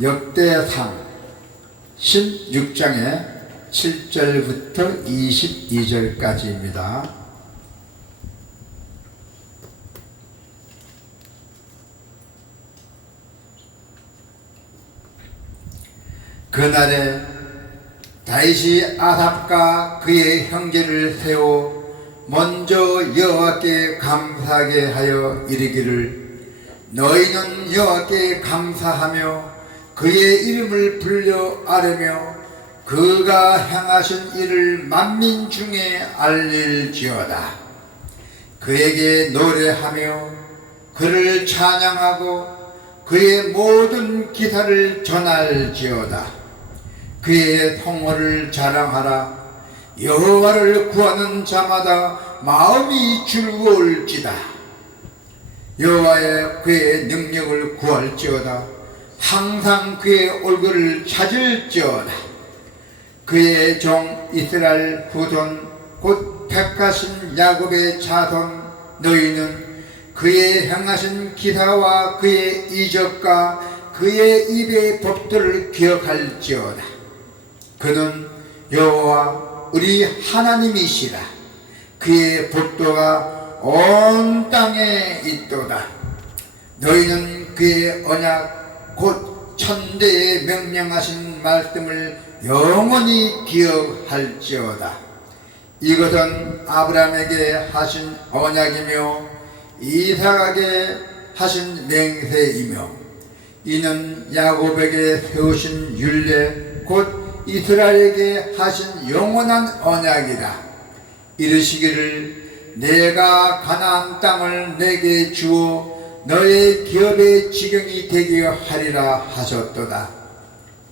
역대상 16장의 7절부터 22절까지입니다. 그날에 다윗이 아삽과 그의 형제를 세워 먼저 여호와께 감사하게 하여 이르기를, 너희는 여호와께 감사하며 그의 이름을 불려 아뢰며 그가 행하신 일을 만민 중에 알릴지어다. 그에게 노래하며 그를 찬양하고 그의 모든 기사를 전할지어다. 그의 성호를 자랑하라. 여호와를 구하는 자마다 마음이 즐거울지다. 여호와의 그의 능력을 구할지어다. 항상 그의 얼굴을 찾을지어다. 그의 종 이스라엘 후손 곧 택하신 야곱의 자손, 너희는 그의 행하신 기사와 그의 이적과 그의 입의 법도를 기억할지어다. 그는 여호와 우리 하나님이시라. 그의 법도가 온 땅에 있도다. 너희는 그의 언약 곧 천대에 명령하신 말씀을 영원히 기억할지어다. 이것은 아브라함에게 하신 언약이며 이삭에게 하신 맹세이며, 이는 야곱에게 세우신 율례 곧 이스라엘에게 하신 영원한 언약이라. 이르시기를, 내가 가나안 땅을 내게 주어 너의 기업의 지경이 되게 하리라 하셨도다.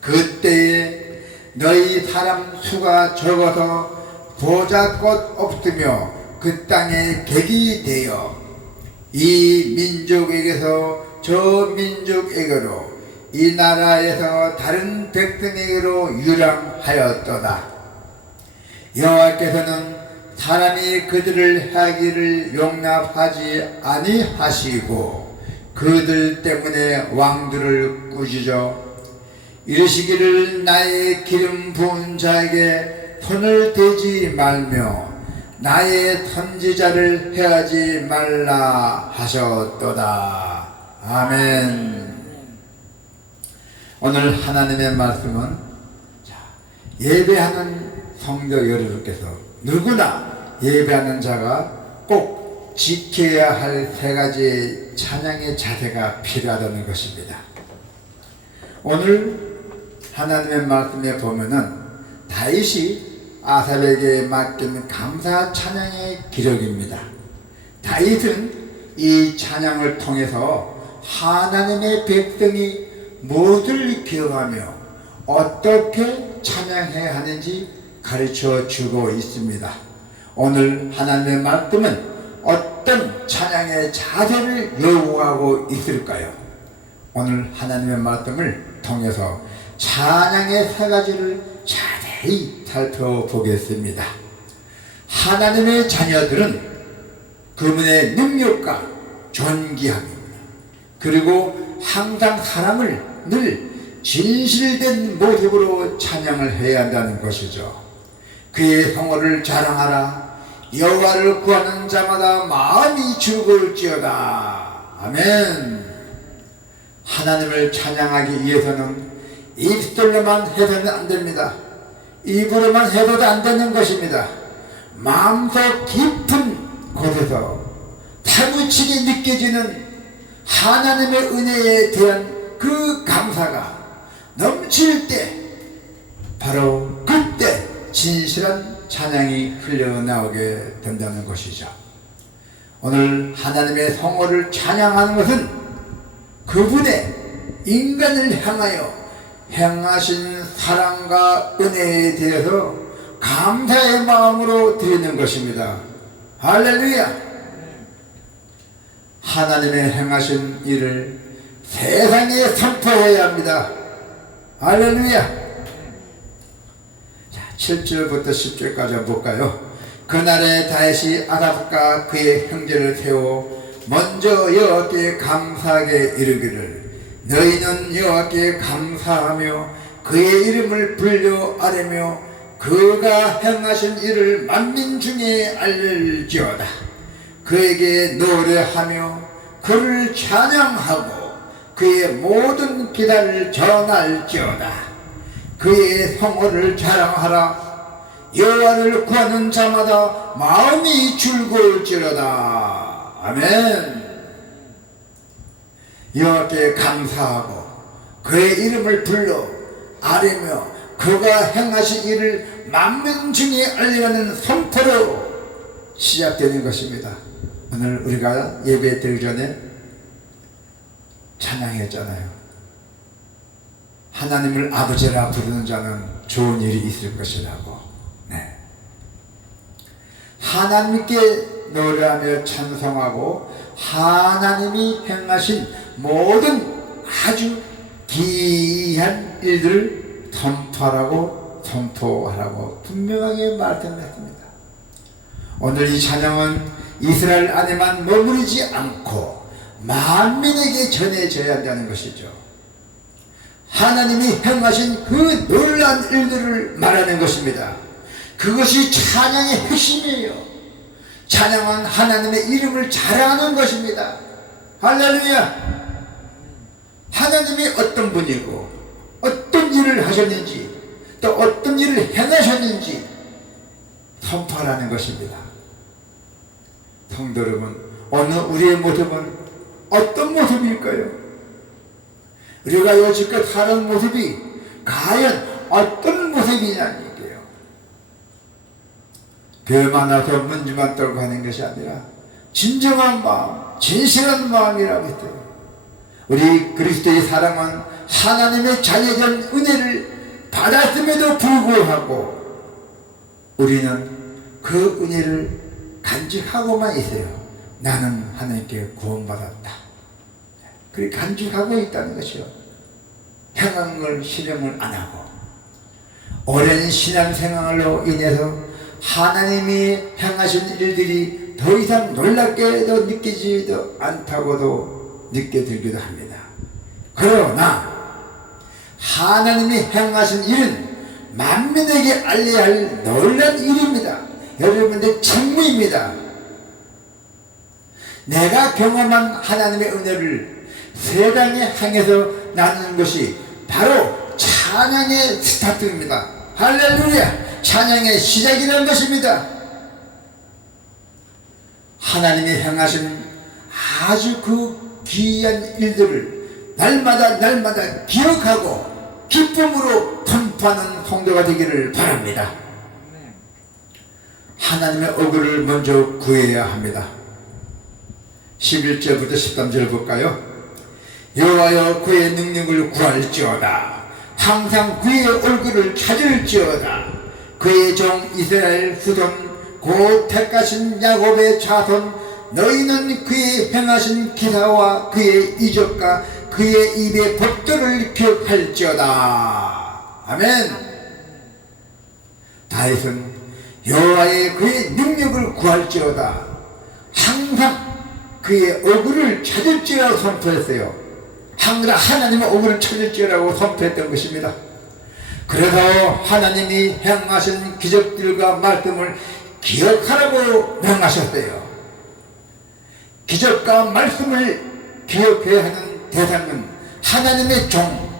그때에 너희 사람 수가 적어서 보잘것 없으며 그 땅에 객이 되어 이 민족에게서 저 민족에게로, 이 나라에서 다른 백성에게로 유랑하였도다. 여호와께서는 사람이 그들을 하기를 용납하지 아니하시고 그들 때문에 왕들을 꾸짖어 이르시기를, 나의 기름 부은 자에게 손을 대지 말며 나의 선지자를 해하지 말라 하셨도다. 아멘. 오늘 하나님의 말씀은 예배하는 성도 여러분께서 누구나 예배하는 자가 꼭 지켜야 할 세 가지의 찬양의 자세가 필요하다는 것입니다. 오늘 하나님의 말씀에 보면은 다윗이 아삽에게 맡긴 감사 찬양의 기록입니다. 다윗은 이 찬양을 통해서 하나님의 백성이 무엇을 기억하며 어떻게 찬양해야 하는지 가르쳐 주고 있습니다. 오늘 하나님의 말씀은 어떤 찬양의 자세를 요구하고 있을까요? 오늘 하나님의 말씀을 통해서 찬양의 세 가지를 자세히 살펴보겠습니다. 하나님의 자녀들은 그분의 능력과 존귀함입니다. 그리고 항상 사랑을 늘 진실된 모습으로 찬양을 해야 한다는 것이죠. 그의 성호를 자랑하라. 여호와를 구하는 자마다 마음이 즐거울지어다. 아멘. 하나님을 찬양하기 위해서는 입술로만 해서는 안 됩니다. 입으로만 해서도 안 되는 것입니다. 마음속 깊은 곳에서 사무치게 느껴지는 하나님의 은혜에 대한 그 감사가 넘칠 때, 바로 그때 진실한 찬양이 흘러나오게 된다는 것이죠. 오늘 하나님의 성호를 찬양하는 것은 그분의 인간을 향하여 행하신 사랑과 은혜에 대해서 감사의 마음으로 드리는 것입니다. 할렐루야! 하나님의 행하신 일을 세상에 선포해야 합니다. 할렐루야! 자, 7절부터 10절까지 볼까요? 그날에 다윗이 아삽과 그의 형제를 세워 먼저 여호와께 감사하게 이르기를, 너희는 여호와께 감사하며 그의 이름을 불려 아뢰며 그가 행하신 일을 만민 중에 알릴지어다. 그에게 노래하며 그를 찬양하고 그의 모든 기사를 전할지어다. 그의 성호를 자랑하라. 여호와를 구하는 자마다 마음이 즐거울지어다. 아멘. 여호와께 감사하고 그의 이름을 불러 아뢰며 그가 행하신 일을 만민 중에 알리는 선포로 시작되는 것입니다. 오늘 우리가 예배 드리기 전에 찬양했잖아요. 하나님을 아버지라 부르는 자는 좋은 일이 있을 것이라고. 네. 하나님께 노래하며 찬송하고 하나님이 행하신 모든 아주 귀한 일들을 선포하라고 분명하게 말씀했습니다. 오늘 이 찬양은 이스라엘 안에만 머무르지 않고 만민에게 전해져야 한다는 것이죠. 하나님이 행하신 그 놀라운 일들을 말하는 것입니다. 그것이 찬양의 핵심이에요. 찬양은 하나님의 이름을 자랑하는 것입니다. 할렐루야. 하나님이 어떤 분이고 어떤 일을 하셨는지 또 어떤 일을 행하셨는지 선포하라는 것입니다. 성도 여러분, 오늘 우리의 모습은 어떤 모습일까요? 우리가 여지껏 살은 모습이 과연 어떤 모습이냐는 얘기예요. 별 많아서 문지만 떨고 하는 것이 아니라 진정한 마음, 진실한 마음이라고 했어요. 우리 그리스도의 사랑은 하나님의 자녀된 은혜를 받았음에도 불구하고 우리는 그 은혜를 간직하고만 있어요. 나는 하나님께 구원받았다. 그렇게 간직하고 있다는 것이요. 행한 걸 실행을 안 하고 오랜 신앙생활로 인해서 하나님이 행하신 일들이 더 이상 놀랍게도 느끼지도 않다고도 느껴들기도 합니다. 그러나 하나님이 행하신 일은 만민에게 알려야 할 놀라운 일입니다. 여러분들 책무입니다. 내가 경험한 하나님의 은혜를 세상에 향해서 나누는 것이 바로 찬양의 스타트입니다. 할렐루야. 찬양의 시작이라는 것입니다. 하나님이 행하신 아주 그 귀한 일들을 날마다 기억하고 기쁨으로 선포하는 성도가 되기를 바랍니다. 하나님의 얼굴을 먼저 구해야 합니다. 11절부터 13절 볼까요? 여호와여 그의 능력을 구할지어다. 항상 그의 얼굴을 찾을지어다. 그의 종 이스라엘 후손 곧 택하신 야곱의 자손 너희는 그의 행하신 기사와 그의 이적과 그의 입의 법도를 기억할지어다. 아멘. 다윗은 여호와의 그의 능력을 구할지어다. 항상 그의 얼굴을 찾을지라고 선포했어요. 항상 하나님의 얼굴을 찾을지라고 선포했던 것입니다. 그래서 하나님이 행하신 기적들과 말씀을 기억하라고 명하셨어요. 기적과 말씀을 기억해야 하는 대상은 하나님의 종,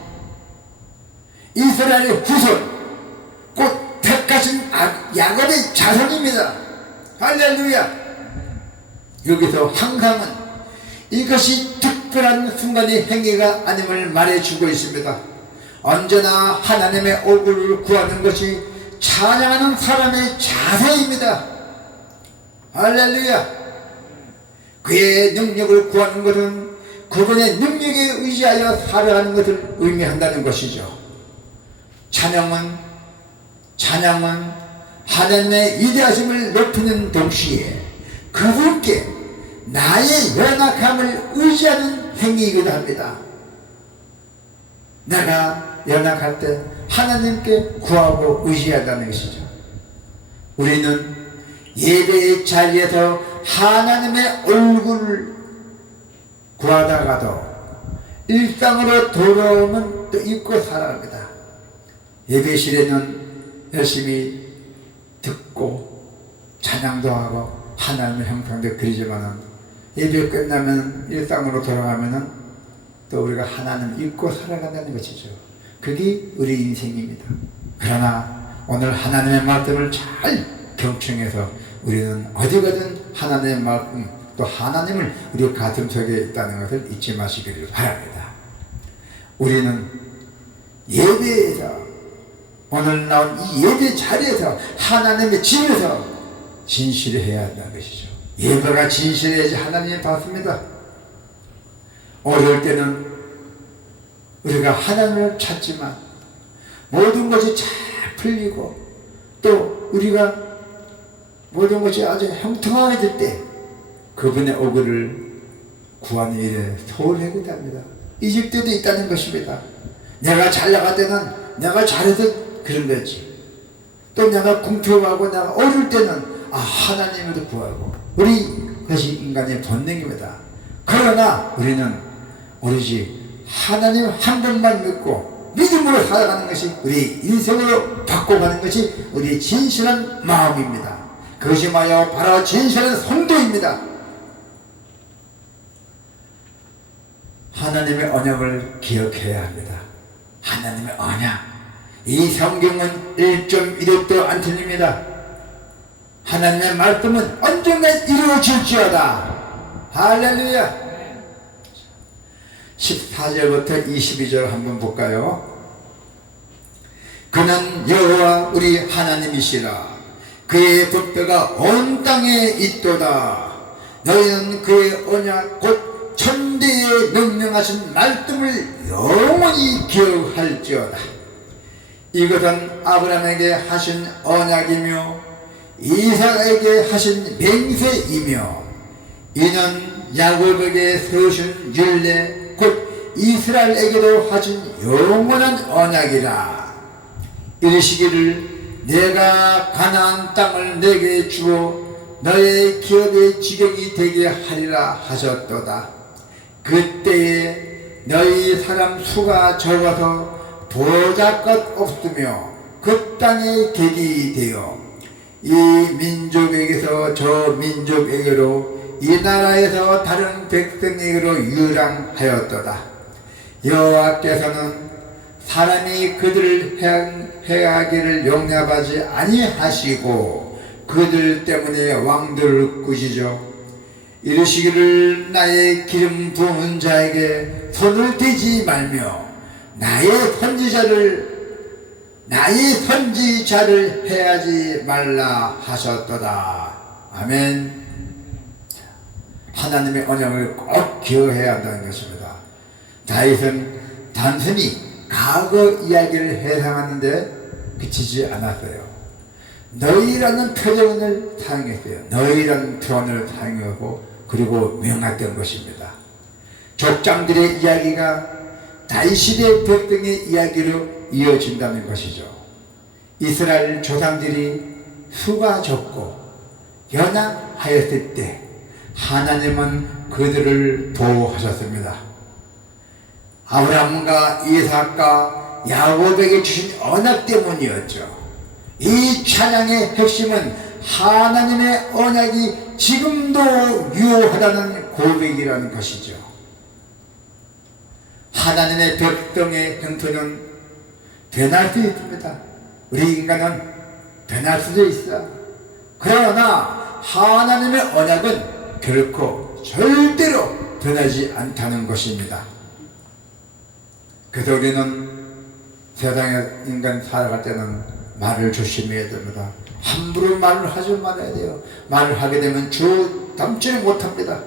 이스라엘의 후손, 곧 택하신 야곱의 자손입니다. 할렐루야. 여기서 항상은 이것이 특별한 순간의 행위가 아님을 말해주고 있습니다. 언제나 하나님의 얼굴을 구하는 것이 찬양하는 사람의 자세입니다. 할렐루야. 그의 능력을 구하는 것은 그분의 능력에 의지하여 살아가는 것을 의미한다는 것이죠. 찬양은 하나님의 위대하심을 높이는 동시에 그분께 나의 연약함을 의지하는 행위이기도 합니다. 내가 연약할 때 하나님께 구하고 의지한다는 것이죠. 우리는 예배의 자리에서 하나님의 얼굴을 구하다가도 일상으로 돌아오면 또 잊고 살아갑니다. 예배실에는 열심히 듣고 찬양도 하고 하나님의 형상도 그리지만은 예배 끝나면 일상으로 돌아가면은 또 우리가 하나님 잊고 살아간다는 것이죠. 그게 우리 인생입니다. 그러나 오늘 하나님의 말씀을 잘 경청해서 우리는 어디 가든 하나님의 말씀 또 하나님을 우리 가슴속에 있다는 것을 잊지 마시기를 바랍니다. 우리는 예배에서 오늘 나온 이 예배 자리에서 하나님의 집에서 진실해야 한다는 것이죠. 예배가 진실해야지 하나님이 받습니다. 어려울 때는 우리가 하나님을 찾지만 모든 것이 잘 풀리고 또 우리가 모든 것이 아주 형통하게 될 때 그분의 오글을 구하는 일에 소홀하게 됩니다. 이집 때도 있다는 것입니다. 내가 잘 나갈 때는 내가 잘해서 그런 거지. 또 내가 궁핍하고 내가 어려울 때는 하나님을 구하고 우리 것이 인간의 본능입니다. 그러나 우리는 오로지 하나님 한 분만 믿고 믿음으로 살아가는 것이 우리 인생으로 바꿔가는 것이 우리 진실한 마음입니다. 그것이 바로 진실한 성도입니다. 하나님의 언약을 기억해야 합니다. 하나님의 언약. 이 성경은 1.1획도 안 틀립니다. 하나님의 말씀은 언젠가 이루어질지어다. 할렐루야. 14절부터 22절 한번 볼까요? 그는 여호와 우리 하나님이시라. 그의 법도가 온 땅에 있도다. 너희는 그의 언약 곧 천대에 명령하신 말씀을 영원히 기억할지어다. 이것은 아브라함에게 하신 언약이며 이삭에게 하신 맹세이며 이는 야곱에게 세우신 율례 곧 이스라엘에게도 하신 영원한 언약이라. 이르시기를 내가 가나안 땅을 내게 주어 너의 기업의 지경이 되게 하리라 하셨도다. 그때에 너희 사람 수가 적어서 보잘것 없으며 그 땅의 객이 되어 이 민족에게서 저 민족에게로 이 나라에서 다른 백성에게로 유랑하였도다. 여호와께서는 사람이 그들을 해하기를 용납하지 아니하시고 그들 때문에 왕들을 꾸시죠. 이르시기를 나의 기름 부은 자에게 손을 대지 말며 나의 선지자를 해하지 말라 하셨도다. 아멘. 하나님의 언약을 꼭 기억해야 한다는 것입니다. 다윗은 단순히 과거 이야기를 해상하는데 그치지 않았어요. 너희라는 표현을 사용했어요. 너희라는 표현을 사용하고 그리고 명했던 것입니다. 족장들의 이야기가 다윗의 백성의 이야기로 이어진다는 것이죠. 이스라엘 조상들이 수가 적고 연약하였을 때 하나님은 그들을 보호하셨습니다. 아브라함과 이삭과 야곱에게 주신 언약 때문이었죠. 이 찬양의 핵심은 하나님의 언약이 지금도 유효하다는 고백이라는 것이죠. 하나님의 백성의 형태는 변할 수 있습니다. 우리 인간은 변할 수도 있어. 그러나 하나님의 언약은 결코 절대로 변하지 않다는 것입니다. 그래서 우리는 세상에 인간 살아갈 때는 말을 조심해야 됩니다. 함부로 말을 하지 말아야 돼요. 말을 하게 되면 주 담지를 못합니다.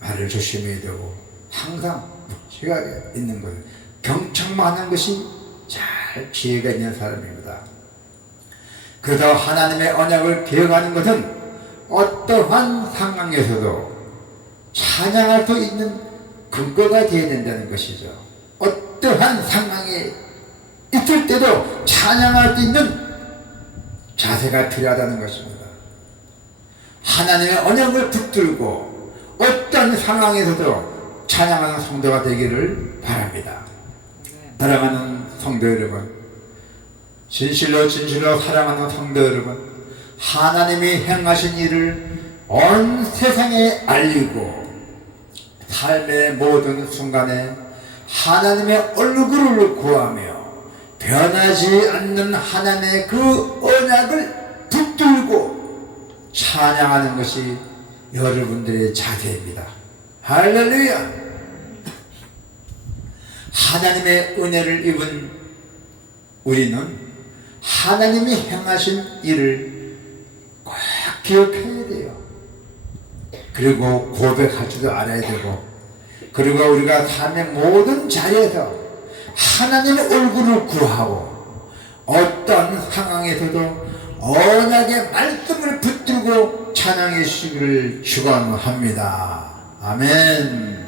말을 조심해야 되고 항상 묵직하게 있는 거예요. 경청만 하는 것이 잘 지혜가 있는 사람입니다. 그래서 하나님의 언약을 기억하는 것은 어떠한 상황에서도 찬양할 수 있는 근거가 되어야 된다는 것이죠. 어떠한 상황에 있을 때도 찬양할 수 있는 자세가 필요하다는 것입니다. 하나님의 언약을 붙들고 어떤 상황에서도 찬양하는 성도가 되기를 바랍니다. 사랑하는 성도 여러분, 진실로 사랑하는 성도 여러분, 하나님이 행하신 일을 온 세상에 알리고 삶의 모든 순간에 하나님의 얼굴을 구하며 변하지 않는 하나님의 그 언약을 붙들고 찬양하는 것이 여러분들의 자세입니다. 할렐루야! 하나님의 은혜를 입은 우리는 하나님이 행하신 일을 꼭 기억해야 돼요. 그리고 고백할 줄도 알아야 되고, 그리고 우리가 삶의 모든 자리에서 하나님의 얼굴을 구하고 어떤 상황에서도 언약의 말씀을 붙들고 찬양해 주시기를 축원합니다. 아멘.